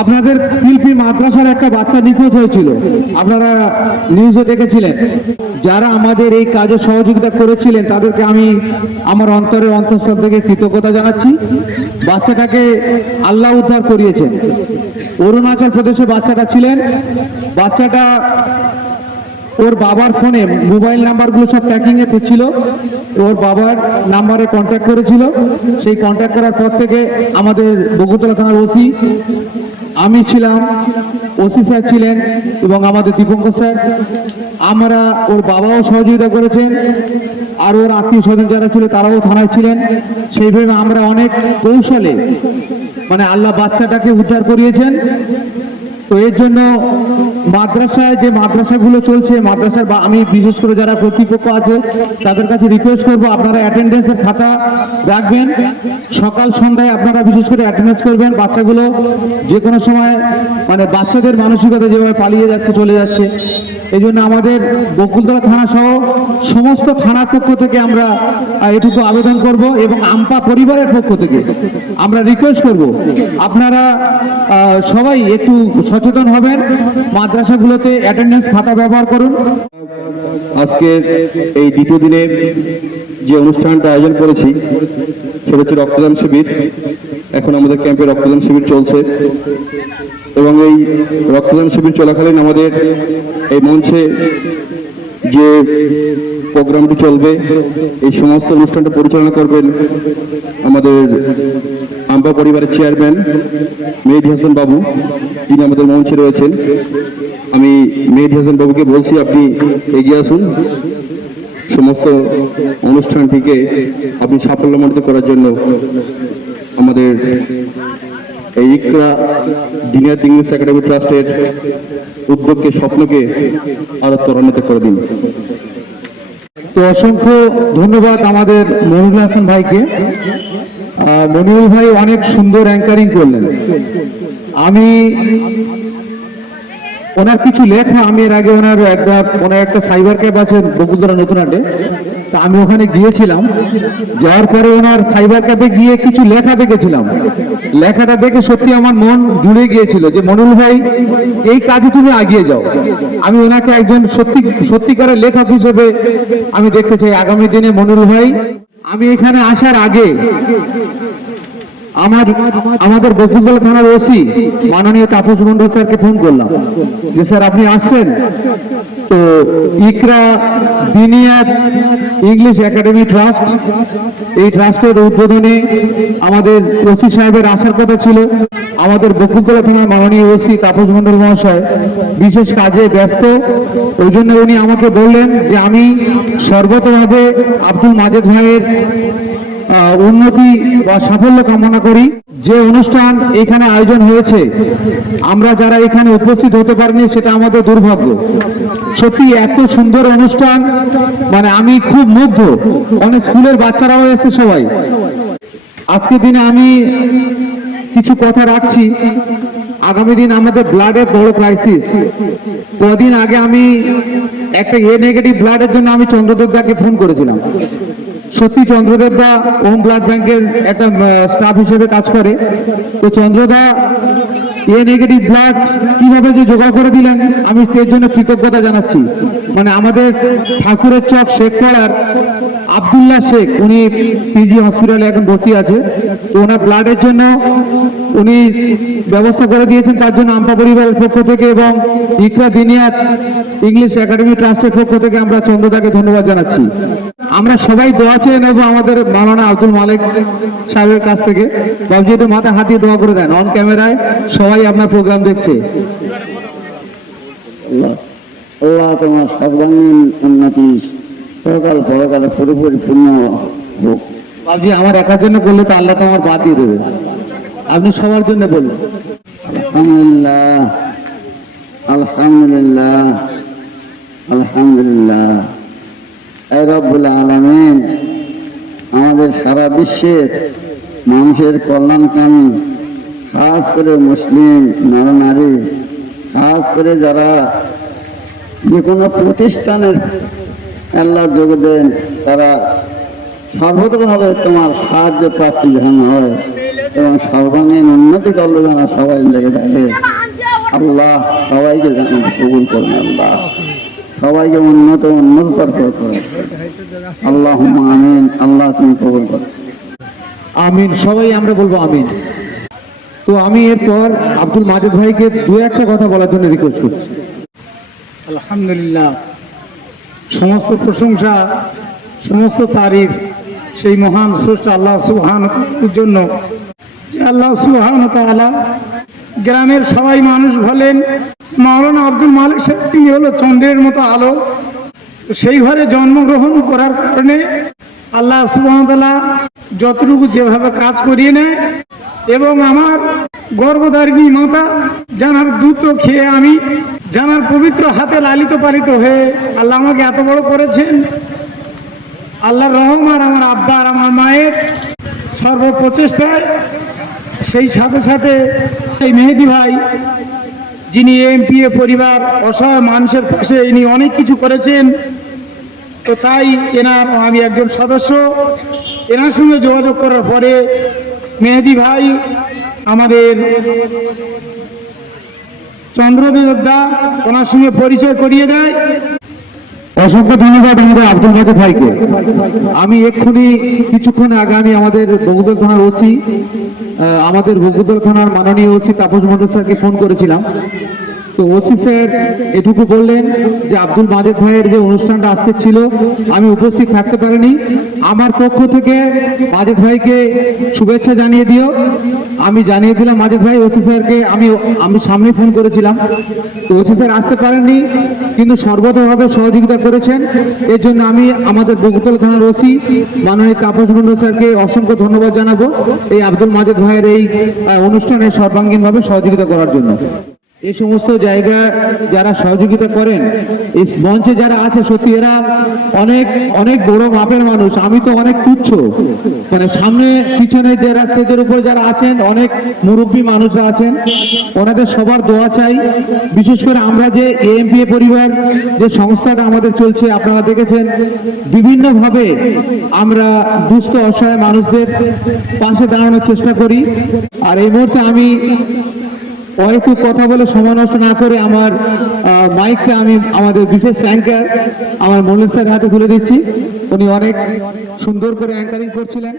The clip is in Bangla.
আপনাদের শিল্পী মাদ্রাসার একটা বাচ্চা নিখোঁজ হয়েছিল, আপনারা নিউজে দেখেছিলেন। যারা আমাদের এই কাজে সহযোগিতা করেছিলেন তাদেরকে আমি আমার অন্তরের অন্তঃস্থল থেকে কৃতজ্ঞতা জানাচ্ছি। বাচ্চাটাকে আল্লাহ উদ্ধার করিয়েছেন। অরুণাচল প্রদেশে বাচ্চাটা ছিলেন। বাচ্চাটা ওর বাবার ফোনে মোবাইল নাম্বারগুলো সব ট্র্যাকিং এ ছিল, ওর বাবার নাম্বারে কন্ট্যাক্ট করেছিল। সেই কন্ট্যাক্ট করার পর থেকে আমাদের বকুলতলা থানার ওসি, আমি ছিলাম, ওসি স্যার ছিলেন এবং আমাদের দীপঙ্কর স্যার, আমরা ওর বাবাও সহযোগিতা করেছেন, আর ওর আত্মীয় স্বজন যারা ছিল তারাও থানায় ছিলেন। সেইভাবে আমরা অনেক কৌশলে মানে আল্লাহ বাচ্চাটাকে উদ্ধার করিয়েছেন। তো এর জন্য মাদ্রাসায় যে মাদ্রাসাগুলো চলছে, মাদ্রাসার বা আমি বিশেষ করে যারা কর্তৃপক্ষ আছে তাদের কাছে রিকোয়েস্ট করবো, আপনারা অ্যাটেন্ডেন্সের খাতা রাখবেন। সকাল সন্ধ্যায় আপনারা বিশেষ করে অ্যাটেন্ডেন্স করবেন। বাচ্চাগুলো যে কোনো সময় মানে বাচ্চাদের মানসিকতা যেভাবে পালিয়ে যাচ্ছে, চলে যাচ্ছে, এই জন্য আমাদের বকুলতলা থানা সহ সমস্ত থানার পক্ষ থেকে আমরা এটুকু আবেদন করব এবং আমপা পরিবারের পক্ষ থেকে আমরা রিকোয়েস্ট করব, আপনারা সবাই একটু সচেতন হবেন, মাদ্রাসাগুলোতে অ্যাটেন্ডেন্স খাতা ব্যবহার করুন। আজকে এই দ্বিতীয় দিনে যে অনুষ্ঠানটা আয়োজন করেছি সেটা হচ্ছে রক্তদান শিবির। এখন আমাদের ক্যাম্পে রক্তদান শিবির চলছে এবং এই রক্তদান শিবির চলাকালীন আমাদের এই মঞ্চে যে প্রোগ্রামটি চলবে, এই সমস্ত অনুষ্ঠানটা পরিচালনা করবেন আমাদের আমপা পরিবারের চেয়ারম্যান মেহেদী হাসান বাবু, যিনি আমাদের মঞ্চে রয়েছেন। আমি মেহেদী হাসান বাবুকে বলছি আপনি এগিয়ে আসুন, সমস্ত অনুষ্ঠানটিকে আপনি সাফল্যমণ্ডিত করার জন্য আমাদের এই ইকরা দিনিয়াত ইংলিশ একাডেমি ট্রাস্টের উদ্যোগকে, স্বপ্নকে আরো ত্বরান্বিত করে দিন। তো অসংখ্য ধন্যবাদ আমাদের মনিরুল হাসান ভাইকে। মনিরুল ভাই অনেক সুন্দর অ্যাঙ্কারিং করলেন। আমি ওনার কিছু লেখা, আমি এর আগে ওনার একটা সাইবার ক্যাফে আছে বকুলতলা নতুন হাটে, তা আমি ওখানে গিয়েছিলাম। যাওয়ার পরে ওনার সাইবার ক্যাফে গিয়ে কিছু লেখা দেখেছিলাম। লেখাটা দেখে সত্যি আমার মন জুড়ে গিয়েছিল যে মনিরুল ভাই এই কাজে তুমি এগিয়ে যাও। আমি ওনাকে একজন সত্যিকারের লেখক হিসেবে আমি দেখতে চাই আগামী দিনে। মনিরুল ভাই, আমি এখানে আসার আগে আমাদের বকুলতলা থানার ওসি মাননীয় তাপস মন্ডল স্যারকে ফোন করলাম যে স্যার আপনি আসছেন তো ইকরা দিনিয়াত ইংলিশ একাডেমি ট্রাস্ট, এই ট্রাস্টের উদ্বোধনে আমাদের ওসি সাহেবের আসার কথা ছিল। আমাদের বকুলতলা থানার মাননীয় ওসি তাপস মন্ডল মহাশয় বিশেষ কাজে ব্যস্ত, ওই জন্য উনি আমাকে বললেন যে আমি সর্বতভাবে আব্দুল মাজেদ ভাইয়ের উন্নতি বা সাফল্য কামনা করি। যে অনুষ্ঠান এখানে আয়োজন হয়েছে, আমরা যারা এখানে উপস্থিত হতে পারিনি সেটা আমাদের দুর্ভাগ্য। সত্যি এত সুন্দর অনুষ্ঠান, মানে আমি খুব মুগ্ধ। অনেক স্কুলের বাচ্চারাও এসেছে সবাই। আজকের দিনে আমি কিছু কথা রাখছি। আগামী দিন আমাদের ব্লাডের বড় ক্রাইসিস। কদিন আগে আমি একটা এ নেগেটিভ ব্লাডের জন্য আমি চন্দ্রদেব দাকে ফোন করেছিলাম। সত্যি চন্দ্রদেব দা হোম ব্লাড ব্যাংকের একটা স্টাফ হিসেবে কাজ করে। তো চন্দ্রদা এ নেগেটিভ ব্লাড কিভাবে যে জোগাড় করে দিলেন, আমি এর জন্য কৃতজ্ঞতা জানাচ্ছি। মানে আমাদের ঠাকুরের চক শেখ পাড়ার আব্দুল্লাহ শেখ, উনি পিজি হসপিটালে এখন ভর্তি আছে। তো ওনার ব্লাডের জন্য উনি ব্যবস্থা করে দিয়েছেন। তার জন্য আমপা পরিবারের পক্ষ থেকে এবং ইকরা দিনিয়াত ইংলিশ একাডেমি ট্রাস্টের পক্ষ থেকে আমরা চন্দ্রদাকে ধন্যবাদ জানাচ্ছি। আমরা সবাই দোয়া চেয়ে নেব আমাদের মাওলানা আব্দুল মালিক সাহেবের কাছ থেকে। বাবুজি একটু মাথা হাত দিয়ে দোয়া করে দেন। অন ক্যামেরায় সবাই আপনার প্রোগ্রাম দেখছে। আল্লাহ তোমার সর্বাঙ্গীন উন্নতি সকাল পরকালে পুরোপুরি পূর্ণ হোক। বাবুজি আমার একার জন্য বললে তো আল্লাহ তো আমার বাদ দিয়ে দেবে, আপনি সবার জন্য বললেন। আলহামদুলিল্লাহ, আলহামদুলিল্লাহ, আলহামদুলিল্লাহ। এ রব্বুল আলামিন আমাদের সারা বিশ্বের মানুষের কল্যাণকামী, খাস করে মুসলিম নরনারী, খাস করে যারা যে কোনো প্রতিষ্ঠানের আল্লাহ যোগ দেন, তারা সর্বতভাবে তোমার সাহায্য প্রাপ্তি যেন হয় এবং সর্বাঙ্গীন উন্নতি করলো যেন সবাই লেগে থাকে। আল্লাহ সবাইকে যেন কবুল করুন, আল্লাহ সবাইকে উন্নত করে আল্লাহ আমিন। আল্লাহ তুমি কবুল করো। আমিন, সবাই আমরা বলবো আমিন। তো আমি এরপর আব্দুল মাজেদ ভাইকে দু একটা কথা বলার জন্য রিকোয়েস্ট করছি। আলহামদুলিল্লাহ, সমস্ত প্রশংসা সমস্ত তারিফ সেই মহান স্রষ্টা আল্লাহ সুবহানাহুর জন্য, যে আল্লাহ সুবহানাহু তাআলা গ্রামের সবাই মানুষ বলেন মাওলানা আব্দুল মালিক সাহেব তিনি হলো চন্দ্রের মতো আলো। তো সেই ঘরে জন্মগ্রহণ করার কারণে আল্লাহ সুবহানাহু তাআলা যতটুকু যেভাবে কাজ করিয়ে নেয়, এবং আমার গর্ভধারিণী মাতা জানার দুধ খেয়ে আমি জানার পবিত্র হাতে লালিত পালিত হয়ে আল্লাহ আমাকে এত বড় করেছেন। আল্লাহর রহম আর আমার আব্বা আর আমার মায়ের সর্বপ্রচেষ্টায়, সেই সাথে সাথে এই মেহেদি ভাই যিনি এমপিএ পরিবার অসহায় মানুষের পাশে ইনি অনেক কিছু করেছেন। তো তাই এনার আমি একজন সদস্য, এনার সঙ্গে যোগাযোগ করার পরে মেহেদি ভাই আমাদের চন্দ্রদেব দা ওনার সঙ্গে পরিচয় করিয়ে দেয়। অসংখ্য ধন্যবাদ আমাদের আব্দুল মাজেদ ভাইকে। আমি এক্ষুনি কিছুক্ষণ আগে আমি আমাদের বগুড়া থানার ওসি, আমাদের বগুড়া থানার মাননীয় ওসি তাপস মন্ডল স্যারকে ফোন করেছিলাম। তো ওসি স্যার এটুকু বললেন যে আব্দুল মাজেদ ভাইয়ের যে অনুষ্ঠানটা আজকে ছিল আমি উপস্থিত থাকতে পারিনি, আমার পক্ষ থেকে মাজেদ ভাইকে শুভেচ্ছা জানিয়ে দিও। আমি জানিয়ে দিলাম মাজেদ ভাই ওসি স্যারকে, আমি সামনে ফোন করেছিলাম। তো ওসি স্যার আসতে পারেননি, কিন্তু সর্বতভাবে সহযোগিতা করেছেন। এর জন্য আমি আমাদের বগুড়া থানার ওসি মাননীয় তাপস মন্ডল স্যারকে অসংখ্য ধন্যবাদ জানাবো এই আব্দুল মাজেদ ভাইয়ের এই অনুষ্ঠানে সর্বাঙ্গীনভাবে সহযোগিতা করার জন্য। এই সমস্ত জায়গা যারা সহযোগিতা করেন, এই মঞ্চে যারা আছে, সত্যি এরা অনেক অনেক বড় মাপের মানুষ। আমি তো অনেক তুচ্ছ, মানে সামনে পিছনে যারা স্টেজের উপর যারা আছেন অনেক মুরব্বী মানুষরা আছেন, ওনাদের সবার দোয়া চাই। বিশেষ করে আমরা যে এএমপিএ পরিবার যে সংস্থাটা আমাদের চলছে, আপনারা দেখেছেন বিভিন্নভাবে আমরা দুস্থ অসহায় মানুষদের পাশে দাঁড়ানোর চেষ্টা করি। আর এই মুহূর্তে আমি হয়তো কথা বলে সময় নষ্ট না করে আমার মাইকটা আমি আমাদের বিশেষ অ্যাঙ্কার আমার মল্লিক স্যারের হাতে তুলে দিচ্ছি। উনি অনেক সুন্দর করে অ্যাঙ্কারিং করছিলেন।